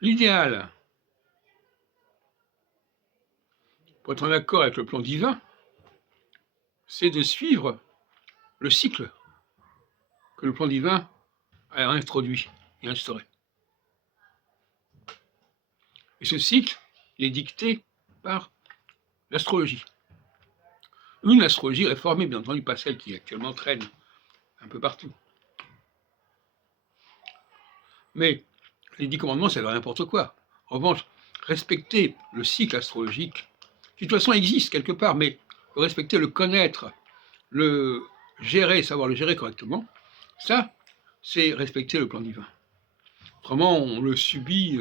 L'idéal, pour être en accord avec le plan divin, c'est de suivre le cycle que le plan divin a introduit et instauré. Et ce cycle est dicté par l'astrologie. Une astrologie réformée, bien entendu, pas celle qui actuellement traîne un peu partout. Mais les 10 commandements, ça veut n'importe quoi. En revanche, respecter le cycle astrologique, qui de toute façon existe quelque part, mais le respecter, le connaître, le gérer, savoir le gérer correctement, ça, c'est respecter le plan divin. Autrement, on le subit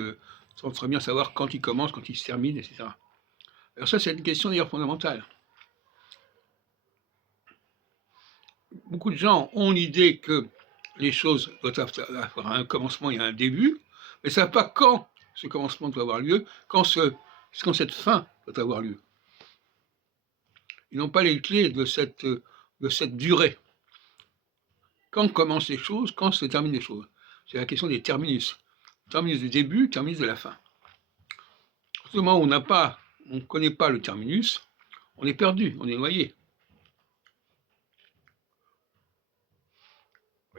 sans très bien savoir quand il commence, quand il se termine, etc. Alors ça, c'est une question d'ailleurs fondamentale. Beaucoup de gens ont l'idée que les choses doivent avoir un commencement et un début, mais ne savent pas quand ce commencement doit avoir lieu, quand cette fin doit avoir lieu. Ils n'ont pas les clés de cette durée. Quand commencent les choses, quand se terminent les choses. C'est la question des terminus. Terminus du début, terminus de la fin. Au moment où on ne connaît pas le terminus, on est perdu, on est noyé.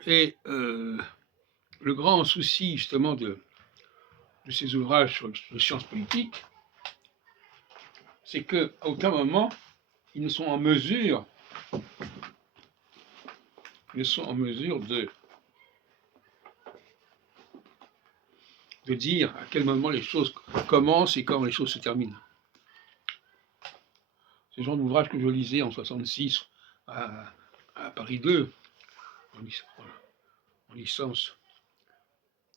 Et le grand souci justement de ces ouvrages sur les sciences politiques, c'est qu'à aucun moment ils ne sont en mesure de dire à quel moment les choses commencent et quand les choses se terminent. C'est le genre d'ouvrage que je lisais en 66 à Paris 2, en licence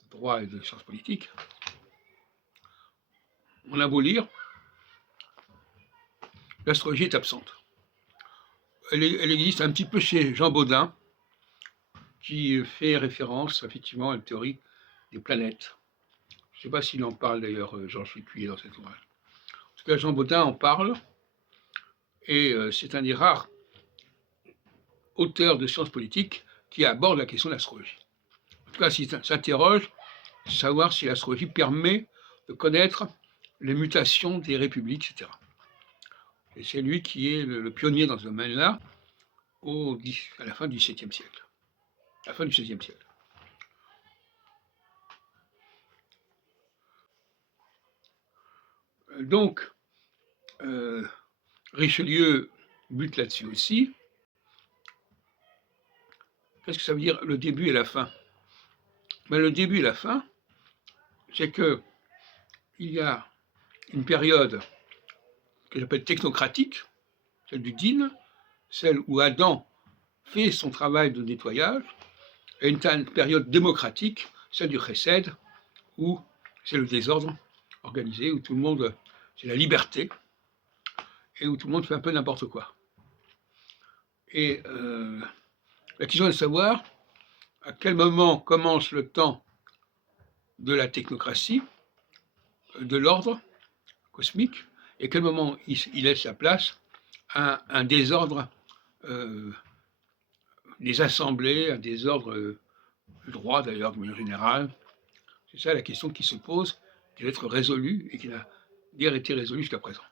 de droit et de sciences politiques. On a beau lire, l'astrologie est absente. Elle existe un petit peu chez Jean Bodin, qui fait référence effectivement à la théorie des planètes. Je ne sais pas s'il en parle d'ailleurs, Georges Foucuier, dans cet ouvrage. En tout cas, Jean Bodin en parle, et c'est un des rares auteurs de sciences politiques qui aborde la question de l'astrologie. En tout cas, s'il s'interroge, savoir si l'astrologie permet de connaître les mutations des républiques, etc. Et c'est lui qui est le pionnier dans ce domaine-là à la fin du XVIIe siècle. À la fin du XVIe siècle. Donc, Richelieu bute là-dessus aussi. Qu'est-ce que ça veut dire le début et la fin? Ben, le début et la fin, c'est qu'il y a une période que j'appelle technocratique, celle du dîn, celle où Adam fait son travail de nettoyage, et une période démocratique, celle du chesed, où c'est le désordre organisé, où tout le monde, c'est la liberté, et où tout le monde fait un peu n'importe quoi. Et la question est de savoir à quel moment commence le temps de la technocratie, de l'ordre cosmique, et à quel moment il laisse la place à un désordre des assemblées, un désordre du droit d'ailleurs de manière générale. C'est ça la question qui se pose, qui doit être résolue et qui n'a guère été résolue jusqu'à présent.